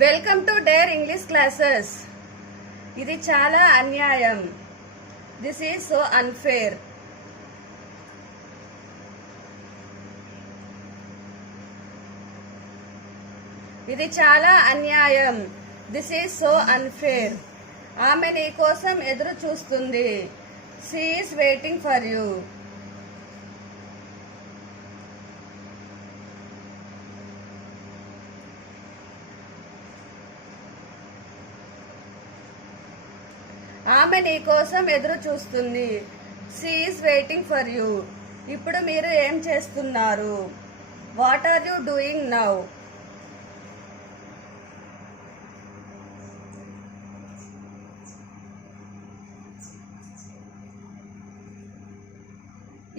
Welcome to dare English classes. ఇది చాలా అన్యాయం. This is so unfair. ఇది చాలా అన్యాయం. This is so unfair. ఆమె నీ కోసం ఎదురు చూస్తుంది. She is waiting for you. ఆమె నీ కోసం ఎదురు చూస్తుంది. She is waiting for you. ఇప్పుడు మీరు ఏం చేస్తున్నారు? What are you doing now?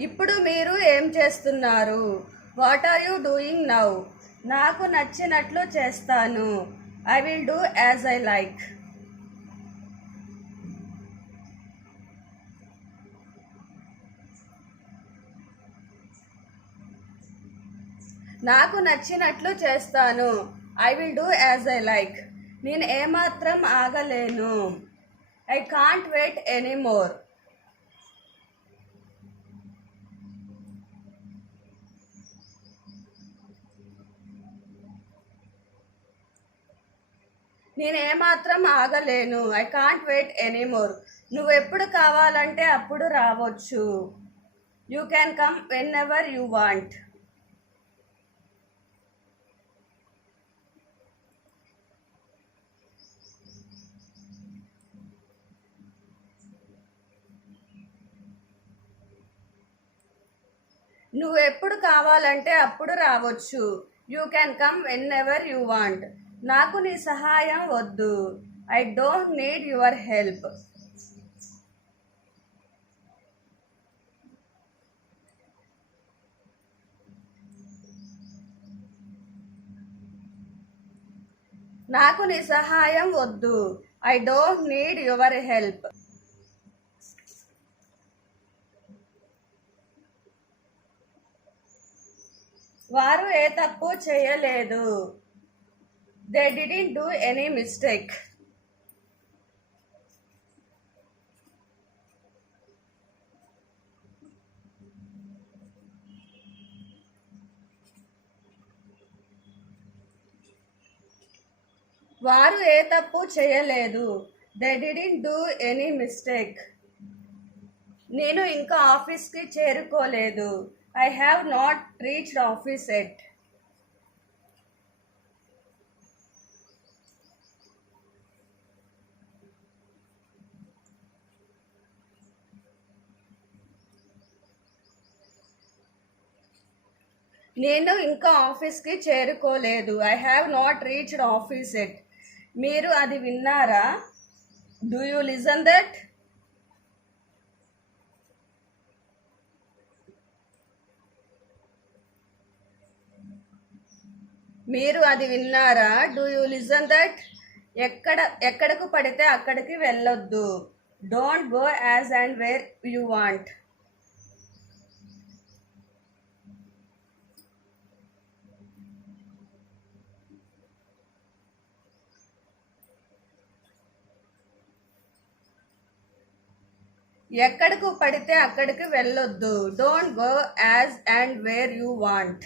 ఇప్పుడు మీరు ఏం చేస్తున్నారు? What are you doing now? నాకు నచ్చినట్లు చేస్తాను. I will do as I like. నాకు నచ్చినట్లు చేస్తాను. I will do as I like. నేను ఏమాత్రం ఆగలేను. I can't wait anymore. నేను ఏమాత్రం ఆగలేను. I can't wait anymore. నువ్వు ఎప్పుడు కావాలంటే అప్పుడు రావచ్చు. You can come whenever you want. నువ్వు ఎప్పుడు కావాలంటే అప్పుడు రావచ్చు. You can come whenever you want. నాకు నీ సహాయం వద్దు. I don't need your help. నాకు నీ సహాయం వద్దు. I don't need your help. వారు ఏ తప్పు చేయలేదు. They didn't do any mistake. వారు ఏ తప్పు చేయలేదు. They didn't do any mistake. నేను ఇంకా ఆఫీస్కి చేరుకోలేదు. I have not reached office yet. నేను ఇంకా ఆఫీస్కి చేరుకోలేదు. I have not reached office yet. మీరు అది విన్నారా? Do you listen that? మీరు అది విన్నారా? Do you listen that? ఎక్కడకు పడితే అక్కడికి వెళ్ళొద్దు. Don't go as and where you want. ఎక్కడకు పడితే అక్కడికి వెళ్ళొద్దు. Don't go as and where you want.